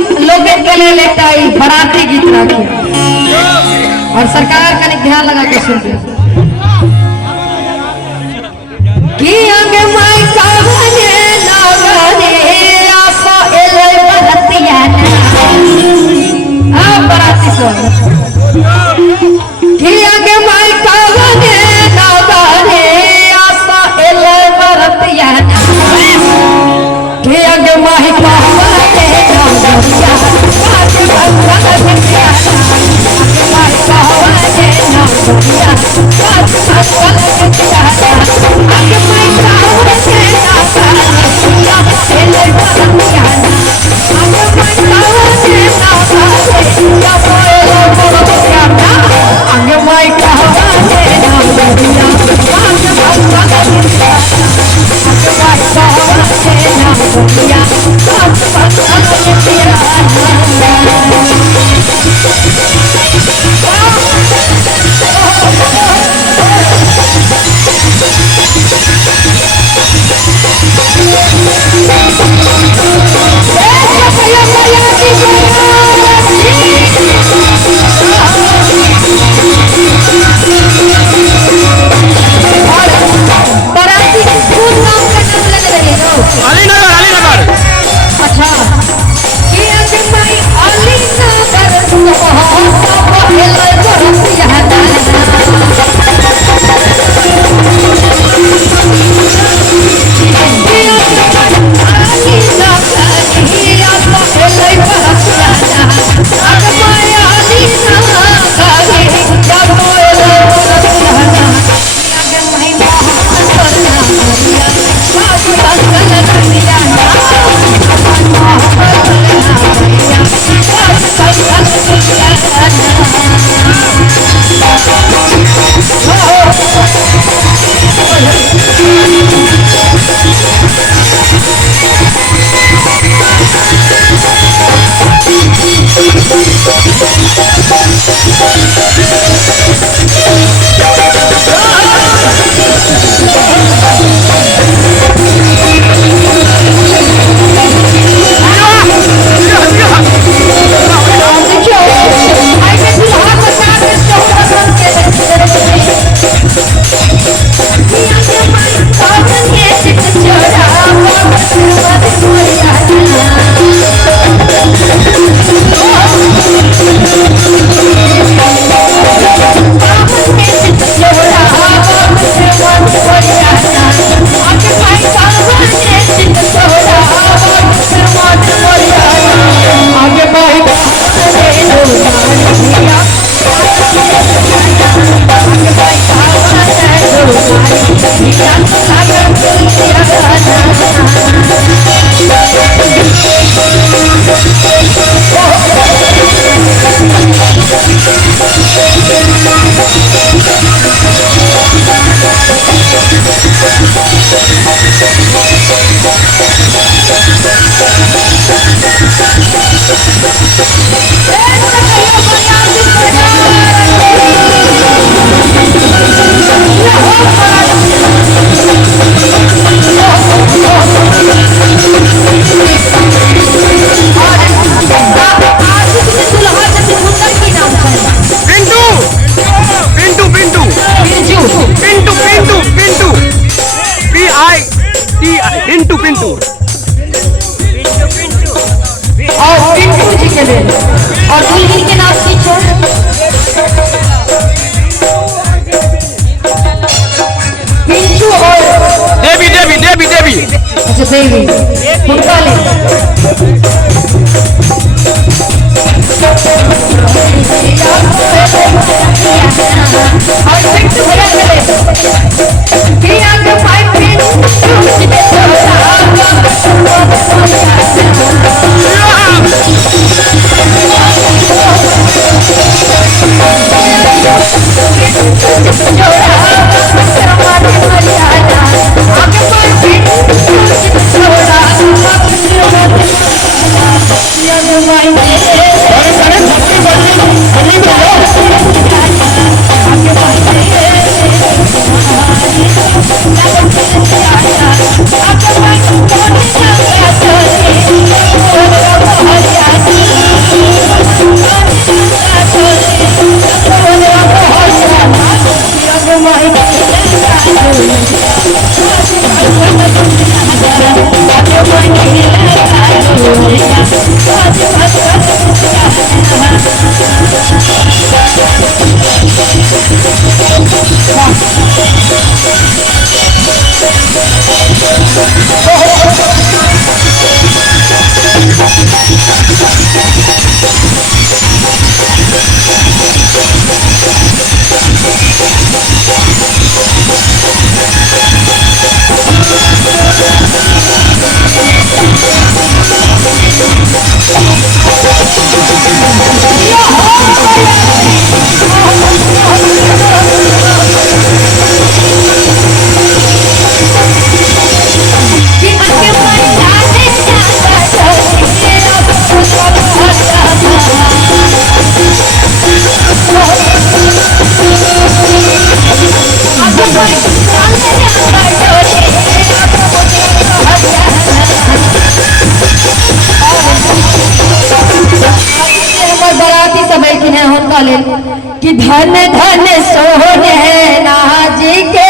लोगन के लिए लेता है बराती गीत राखी और सरकार का ध्यान लगा के सुनते कि आगे माई कावने नागने आसा एले बरतिया आ बराती सो कि आगे माई कावने नागने आसा एले बरतिया कि आगे माई कावने नागने आगे भगवान बरतिया माई कावने नागने आगे भगवान बरतिया आगे माई कावने नागने एले बरतिया आगे माई कावने नागने आगे माई कावने नागने आगे भगवान बरतिया आगे माई कावने नागने आगे भगवान बरतिया और दुल्हन के नाम पीछे पिंटू और देवी देवी देवी देवी अच्छा देवी उनका ले और पिंटू बड़ा ले कि आगे फाइव कि धन धन सोने नाज के